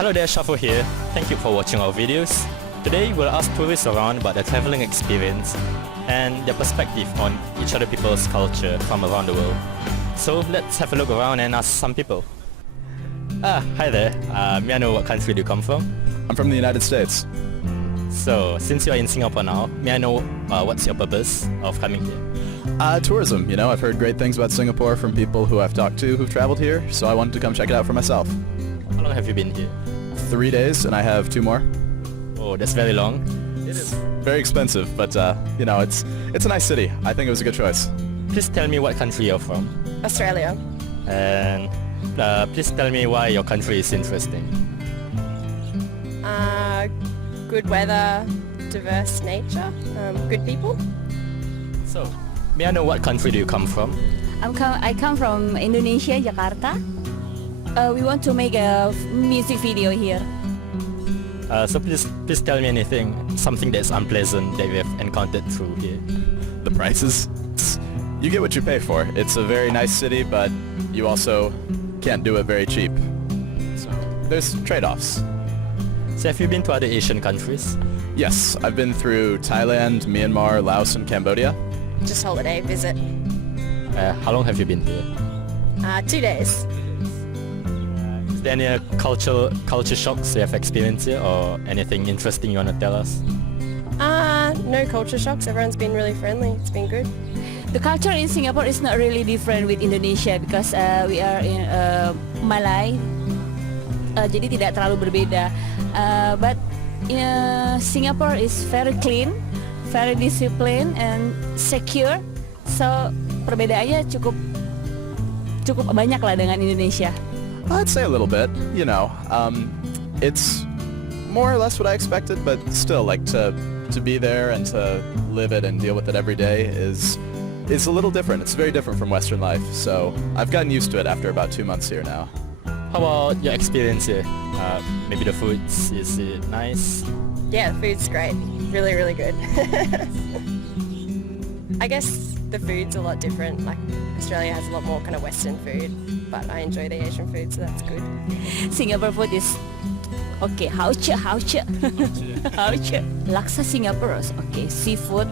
Hello there, Shuffle here. Thank you for watching our videos. Today we'll ask tourists around about their traveling experience and their perspective on each other people's culture from around the world. So let's have a look around and ask some people. Hi there. May I know what country do you come from? I'm from the United States. So, since you are in Singapore now, may I know what's your purpose of coming here? Tourism, you know, I've heard great things about Singapore from people who I've talked to who've traveled here, so I wanted to come check it out for myself. How long have you been here? 3 days, and I have 2 more. Oh, that's very long. It is very expensive, but you know, it's a nice city. I think it was a good choice. Please tell me what country you're from. Australia. And please tell me why your country is interesting. Good weather, diverse nature, good people. So, may I know what country do you come from? I come from Indonesia, Jakarta. We want to make a music video here. So please tell me anything, something that's unpleasant that you have encountered through here. The prices? You get what you pay for. It's a very nice city, but you also can't do it very cheap. So there's trade-offs. So have you been to other Asian countries? Yes, I've been through Thailand, Myanmar, Laos, and Cambodia. Just holiday visit. How long have you been here? 2 days. Is there any culture shocks you have experienced here or anything interesting you want to tell us? No culture shocks. Everyone's been really friendly. It's been good. The culture in Singapore is not really different with Indonesia because we are in Malay. Jadi tidak terlalu berbeda. But Singapore is very clean, very disciplined and secure. So perbedaannya cukup banyak lah dengan Indonesia. I'd say a little bit, you know. It's more or less what I expected, but still, like, to be there and to live it and deal with it every day is a little different. It's very different from Western life, so I've gotten used to it after about 2 months here now. How about your experience here? Maybe the food, is it nice? Yeah, the food's great. Really, really good. I guess the food's a lot different. Like, Australia has a lot more kind of Western food, but I enjoy the Asian food, so that's good. Singapore food is okay. Hauche. Laksa Singapore, okay. Seafood.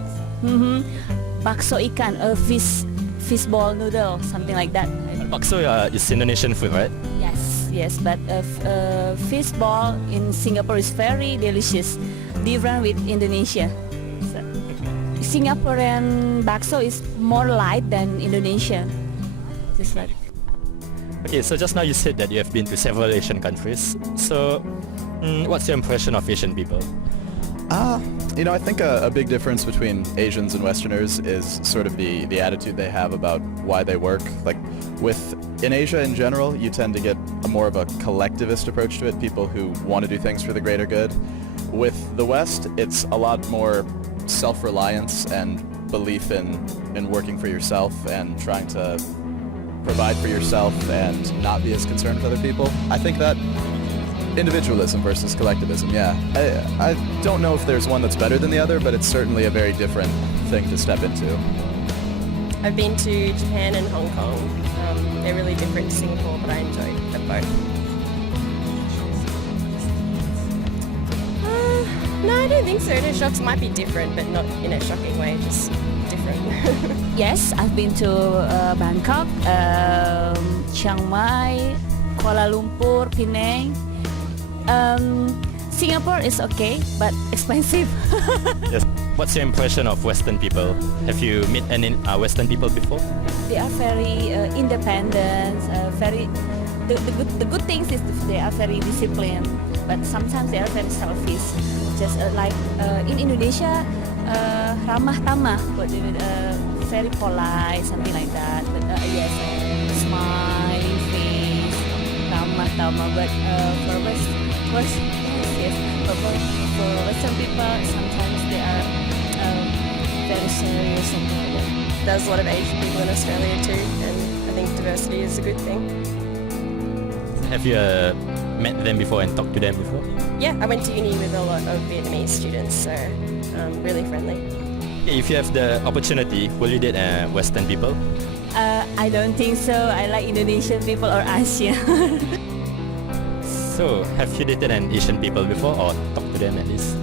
Bakso ikan, fish ball noodle, something like that. Bakso is Indonesian food, right? Yes, but fish ball in Singapore is very delicious, different with Indonesia. So, Singaporean bakso is more light than Indonesian. Just like. Okay, so just now you said that you have been to several Asian countries. So, what's your impression of Asian people? You know, I think a big difference between Asians and Westerners is sort of the attitude they have about why they work. Like, in Asia in general, you tend to get more of a collectivist approach to it, people who want to do things for the greater good. With the West, it's a lot more self-reliance and belief in working for yourself and trying to provide for yourself and not be as concerned with other people. I think that individualism versus collectivism, yeah. I don't know if there's one that's better than the other, but it's certainly a very different thing to step into. I've been to Japan and Hong Kong. They're really different to Singapore, but I enjoyed them both. No, I don't think so. The shocks might be different, but not in a shocking way, just different. Yes, I've been to Bangkok, Chiang Mai, Kuala Lumpur, Penang. Singapore is okay, but expensive. Yes. What's your impression of Western people? Have you met any Western people before? They are very independent. The good things is they are very disciplined, but sometimes they are very selfish. Just like in Indonesia, ramah tamah, but very polite, something like that. But yes, smiling face, ramah tamah. But for Western people, sometimes they are very serious, something like that. There's a lot of Asian people in Australia too, and I think diversity is a good thing. Have you met them before and talked to them before? Yeah, I went to uni with a lot of Vietnamese students, so really friendly. If you have the opportunity, will you date Western people? I don't think so. I like Indonesian people or Asian. So, have you dated an Asian people before or talked to them at least?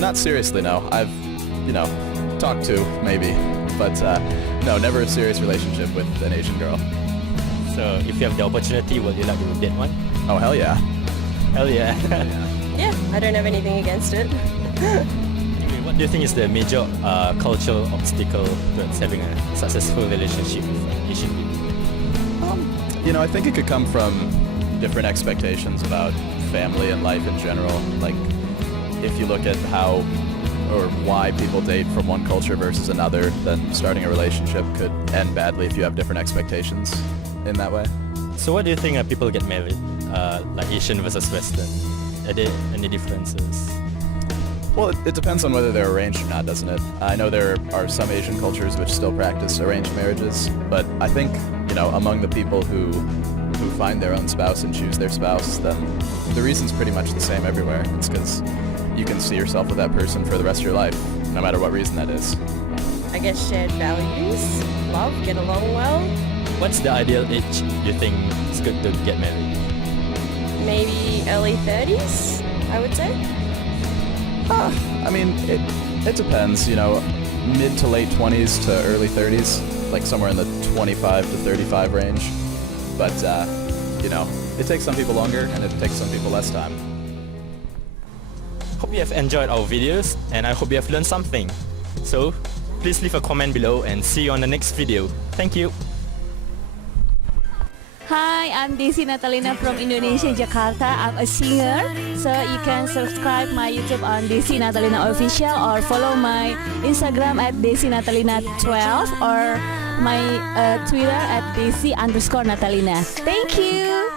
Not seriously, no. I've, talked to, maybe. But, no, never a serious relationship with an Asian girl. So, if you have the opportunity, would you like to date one? Oh, hell yeah. Hell yeah. Yeah, I don't have anything against it. What do you think is the major cultural obstacle towards having a successful relationship with Asian people? I think it could come from different expectations about family and life in general. Like, if you look at how or why people date from one culture versus another, then starting a relationship could end badly if you have different expectations in that way. So what do you think people get married, like Asian versus Western? Are there any differences? Well, it depends on whether they're arranged or not, doesn't it? I know there are some Asian cultures which still practice arranged marriages, but I think, among the people who find their own spouse and choose their spouse, then the reason's pretty much the same everywhere. It's because you can see yourself with that person for the rest of your life, no matter what reason that is. I guess shared values, love, get along well. What's the ideal age you think is good to get married? Maybe early 30s, I would say. I mean, it depends, mid to late 20s to early 30s, like somewhere in the 25 to 35 range. But, it takes some people longer and it takes some people less time. Hope you have enjoyed our videos and I hope you have learned something. So, please leave a comment below and see you on the next video. Thank you. Hi, I'm Desi Natalina from Indonesia, Jakarta. I'm a singer, so you can subscribe my YouTube on Desi Natalina Official or follow my Instagram at Desi Natalina 12 or my Twitter at Desi_Natalina. Thank you!